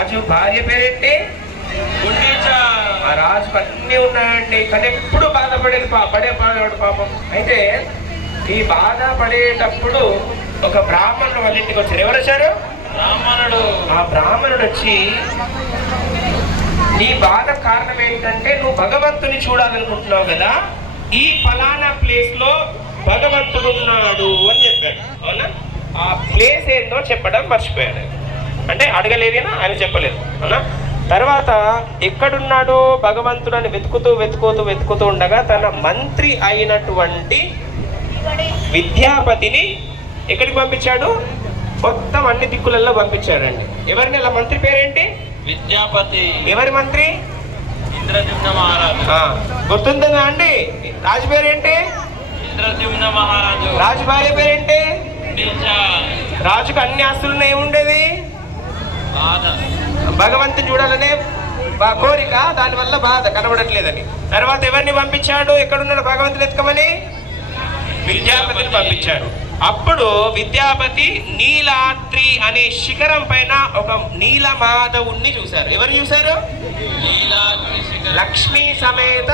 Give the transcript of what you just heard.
రాజు భార్య పేరేంటి? ఆ రాజుకు అన్నీ ఉన్నాయండి, కానీ ఎప్పుడు బాధపడేది పడేవాడు పాపం. అయితే ఈ బాధ పడేటప్పుడు ఒక బ్రాహ్మణుడు వాళ్ళ ఇంటికి వచ్చారు. ఎవరు వచ్చారు? బ్రాహ్మణుడు. ఆ బ్రాహ్మణుడు వచ్చి, నీ బాధ కారణం ఏంటంటే నువ్వు భగవంతుని చూడాలనుకుంటున్నావు కదా, ఈ ఫలానా ప్లేస్ లో భగవంతుడు ఉన్నాడు అని చెప్పాడు. అవునా? ఆ ప్లేస్ ఏందో చెప్పడం మర్చిపోయాడు. అంటే అడగలేదేనా, ఆయన చెప్పలేదు. అవునా? తర్వాత ఎక్కడున్నాడో భగవంతుడు అని వెతుకుతూ ఉండగా తన మంత్రి అయినటువంటి విద్యాపతిని ఎక్కడికి పంపించాడు? మొత్తం అన్ని దిక్కులలో పంపించాడండి. ఎవరిని? అలా మంత్రి పేరేంటి? విద్యాపతి. ఎవరి మంత్రి? ఇంద్రద్యుమ్న మహారాజు. గుర్తుందా అండి? రాజు పేరేంటి? ఇంద్రద్యుమ్న మహారాజు. రాజు భార్య పేరేంటి? రాజుకు అన్ని ఆస్తులు ఏముండేది? భగవంతుని చూడాలనే కోరిక, దానివల్ల బాధ కనబడట్లేదని. తర్వాత ఎవరిని పంపించాడు? ఎక్కడున్నాడు భగవంతుని ఎత్తుకమని? విద్యాపతిని పంపించాడు. అప్పుడు విద్యాపతి నీలాద్రి అనే శిఖరం పైన ఒక నీలమాధవుణ్ణి చూశారు. ఎవరు చూశారు? నీలాద్రి శిఖరం. లక్ష్మీ సమేత